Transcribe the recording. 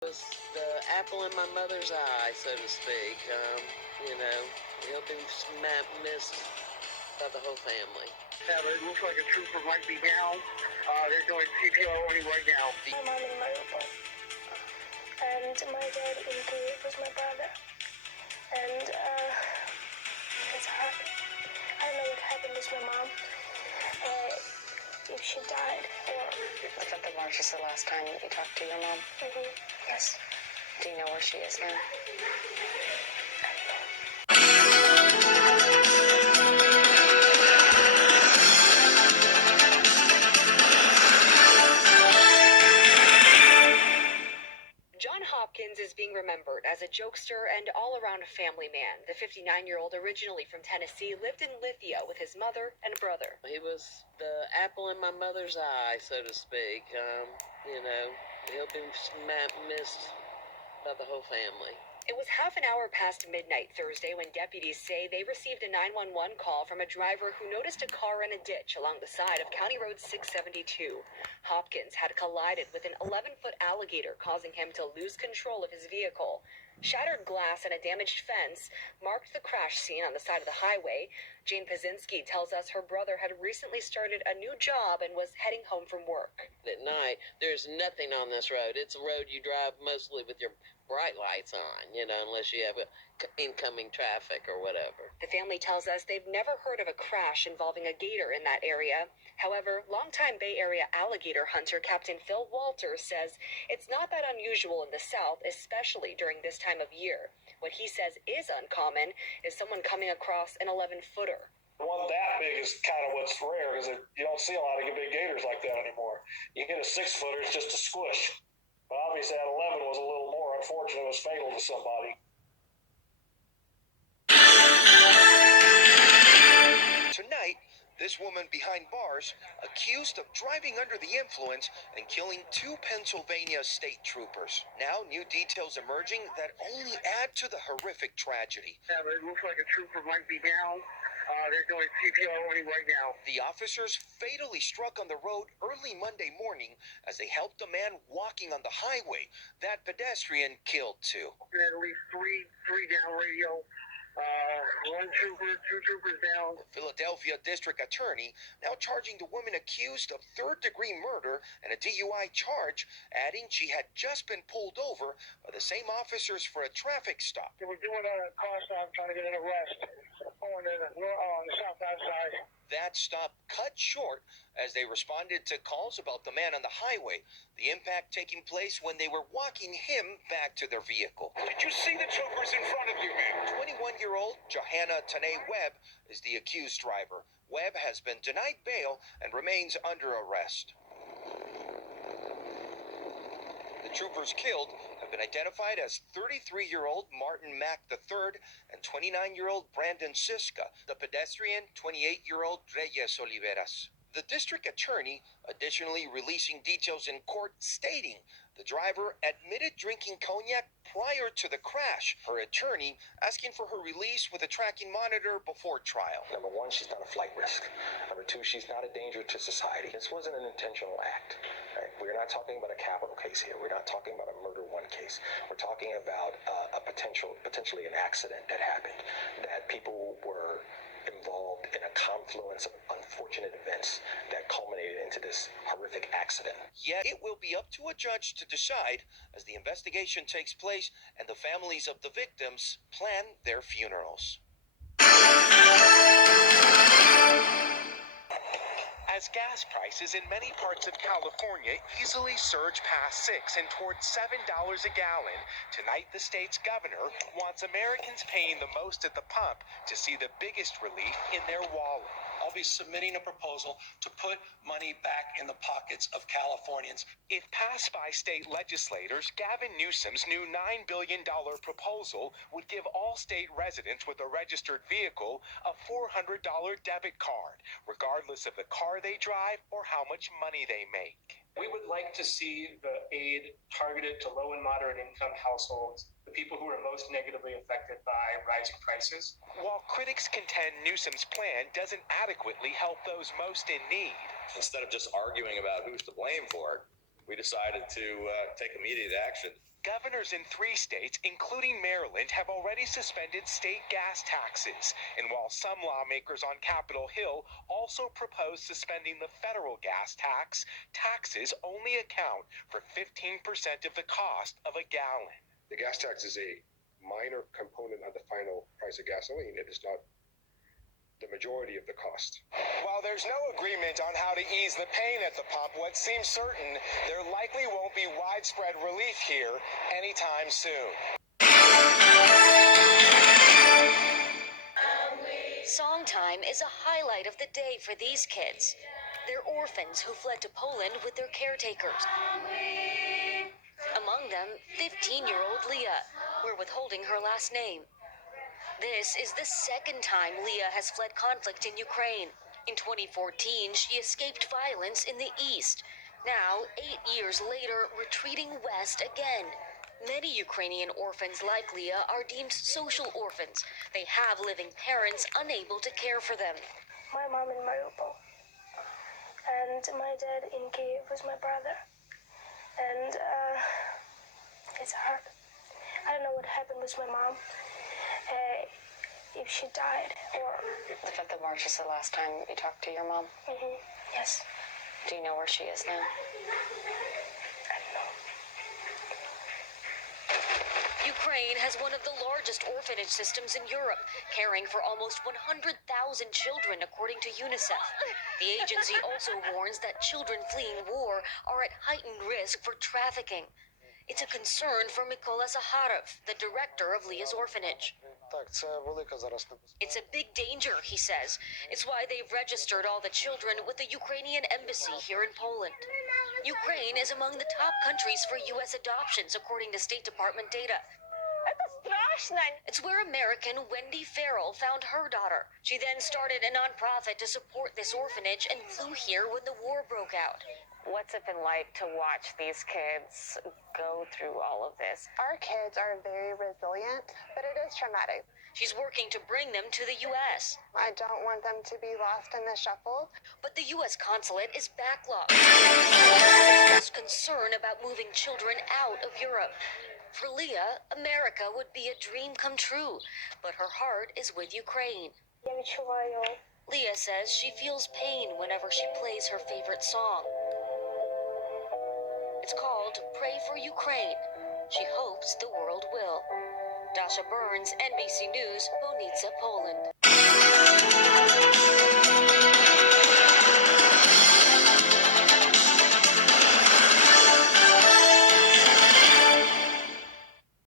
Was the apple in my mother's eye, so to speak. He'll be missed by the whole family. Yeah, but it looks like a trooper might be down. They're doing CPR on him right now. My mom in Mariupol. And my dad in Kyiv was my brother. And it's hard. I don't know what happened with my mom. If she died or... Was that the March is the last time that you talked to your mom? Mm-hmm. Yes. Do you know where she is now? John Hopkins is being remembered as a jokester and all-around family man. The 59-year-old, originally from Tennessee, lived in Lithia with his mother and brother. He was the apple in my mother's eye, so to speak. He'll be missed by the whole family. It was half an hour past midnight Thursday when deputies say they received a 911 call from a driver who noticed a car in a ditch along the side of County Road 672. Hopkins had collided with an 11-foot alligator, causing him to lose control of his vehicle. Shattered glass and a damaged fence marked the crash scene on the side of the highway. Jane Pazinski tells us her brother had recently started a new job and was heading home from work. At night, there's nothing on this road. It's a road you drive mostly with your bright lights on, unless you have incoming traffic or whatever. The family tells us they've never heard of a crash involving a gator in that area. However, longtime Bay Area alligator hunter Captain Phil Walters says it's not that unusual in the South, especially during this time of year. What he says is uncommon is someone coming across an 11-footer. One that big is kind of what's rare, because you don't see a lot of big gators like that anymore. You get a 6-footer, it's just a squish. But obviously that 11 was a little more unfortunate. It was fatal to somebody. Tonight, this woman behind bars accused of driving under the influence and killing 2 Pennsylvania state troopers. Now, new details emerging that only add to the horrific tragedy. Yeah, but it looks like a trooper might be down. They're doing CPR on him right now. The officers fatally struck on the road early Monday morning as they helped a man walking on the highway. That pedestrian killed 2. At least three down radio. 1 trooper, 2 troopers down. The Philadelphia district attorney now charging the woman accused of 3rd-degree murder and a DUI charge, adding she had just been pulled over by the same officers for a traffic stop. They were doing a car stop trying to get an arrest on the southbound side. That stop cut short as they responded to calls about the man on the highway. The impact taking place when they were walking him back to their vehicle. Did you see the troopers in front of you, man? 21-year-old Johanna Tanae Webb is the accused driver. Webb has been denied bail and remains under arrest. The troopers killed have been identified as 33-year-old Martin Mack III and 29-year-old Brandon Siska, the pedestrian 28-year-old Reyes Oliveras. The district attorney additionally releasing details in court stating the driver admitted drinking cognac prior to the crash. Her attorney asking for her release with a tracking monitor before trial. Number 1, she's not a flight risk. Number 2, she's not a danger to society. This wasn't an intentional act. Right? We're not talking about a capital case here. We're not talking about a murder 1 case. We're talking about potentially an accident that happened, that people were involved in a confluence of unfortunate events that culminated into this horrific accident. Yet it will be up to a judge to decide as the investigation takes place and the families of the victims plan their funerals. As gas prices in many parts of California easily surge past $6 and towards $7 a gallon, tonight the state's governor wants Americans paying the most at the pump to see the biggest relief in their wallet. I'll be submitting a proposal to put money back in the pockets of Californians. If passed by state legislators, Gavin Newsom's new $9 billion proposal would give all state residents with a registered vehicle a $400 debit card, regardless of the car they drive or how much money they make. We would like to see the aid targeted to low and moderate income households, the people who are most negatively affected by rising prices. While critics contend Newsom's plan doesn't adequately help those most in need. Instead of just arguing about who's to blame for it, we decided to take immediate action. Governors in 3 states, including Maryland, have already suspended state gas taxes. And while some lawmakers on Capitol Hill also propose suspending the federal gas tax, taxes only account for 15% of the cost of a gallon. The gas tax is a minor component of the final price of gasoline. It is not the majority of the cost. While there's no agreement on how to ease the pain at the pump, what seems certain, there likely won't be widespread relief here anytime soon. Songtime is a highlight of the day for these kids. They're orphans who fled to Poland with their caretakers. Among them, 15-year-old Leah. We're withholding her last name. This is the second time Leah has fled conflict in Ukraine. In 2014, she escaped violence in the east. Now, 8 years later, retreating west again. Many Ukrainian orphans like Leah are deemed social orphans. They have living parents unable to care for them. My mom in Mariupol. And my dad in Kiev was my brother. And it's hard. I don't know what happened with my mom. If she died or... The 5th of March is the last time you talked to your mom? Mm-hmm. Yes. Do you know where she is now? I don't know. Ukraine has one of the largest orphanage systems in Europe, caring for almost 100,000 children, according to UNICEF. The agency also warns that children fleeing war are at heightened risk for trafficking. It's a concern for Mykola Zaharov, the director of Leah's orphanage. It's a big danger, he says. It's why they've registered all the children with the Ukrainian embassy here in Poland. Ukraine is among the top countries for U.S. adoptions, according to State Department data. It's where American Wendy Farrell found her daughter. She then started a nonprofit to support this orphanage and flew here when the war broke out. What's it been like to watch these kids go through all of this? Our kids are very resilient, but it is traumatic. She's working to bring them to the U.S. I don't want them to be lost in the shuffle. But the U.S. consulate is backlogged. There's concern about moving children out of Europe. For Leah, America would be a dream come true, but her heart is with Ukraine. Leah says she feels pain whenever she plays her favorite song. It's called Pray for Ukraine. She hopes the world will. Dasha Burns, NBC News, Bonica, Poland.